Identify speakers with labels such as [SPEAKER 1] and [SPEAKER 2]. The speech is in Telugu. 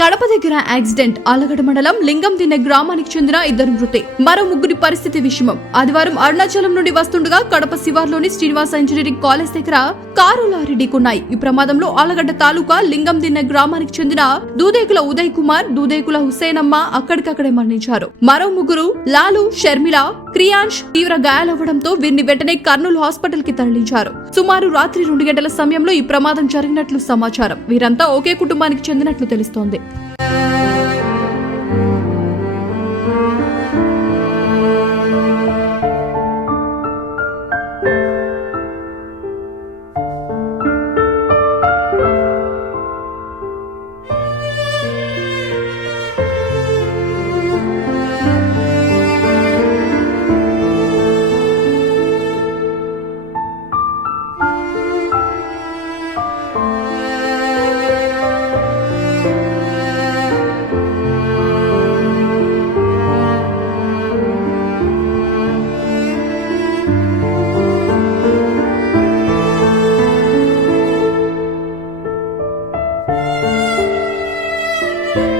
[SPEAKER 1] కడప దగ్గర యాక్సిడెంట్ ఆలగడ మండలం లింగం తిన్న గ్రామానికి చెందిన ఇద్దరు మృతి. మరో ముగ్గురి పరిస్థితి విషమం. ఆదివారం అరుణాచలం నుండి వస్తుండగా కడప శివార్లోని శ్రీనివాస ఇంజనీరింగ్ కాలేజ్ దగ్గర కారు లారీ ఢీకొన్నాయి ఈ ప్రమాదంలో ఆలగడ్డ తాలూకా లింగం తిన్న గ్రామానికి చెందిన దూదేకుల ఉదయ్ కుమార్ దూదేకుల హుసేనమ్మ అక్కడికక్కడే మరణించారు. మరో ముగ్గురు లాలు షర్మిల క్రియాంష్ తీవ్ర గాయాలవ్వడంతో వీరిని వెంటనే కర్నూలు హాస్పిటల్కి తరలించారు. సుమారు రాత్రి రెండు గంటల సమయంలో ఈ ప్రమాదం జరిగినట్లు సమాచారం. వీరంతా ఒకే కుటుంబానికి చెందినట్లు తెలుస్తోంది. thank you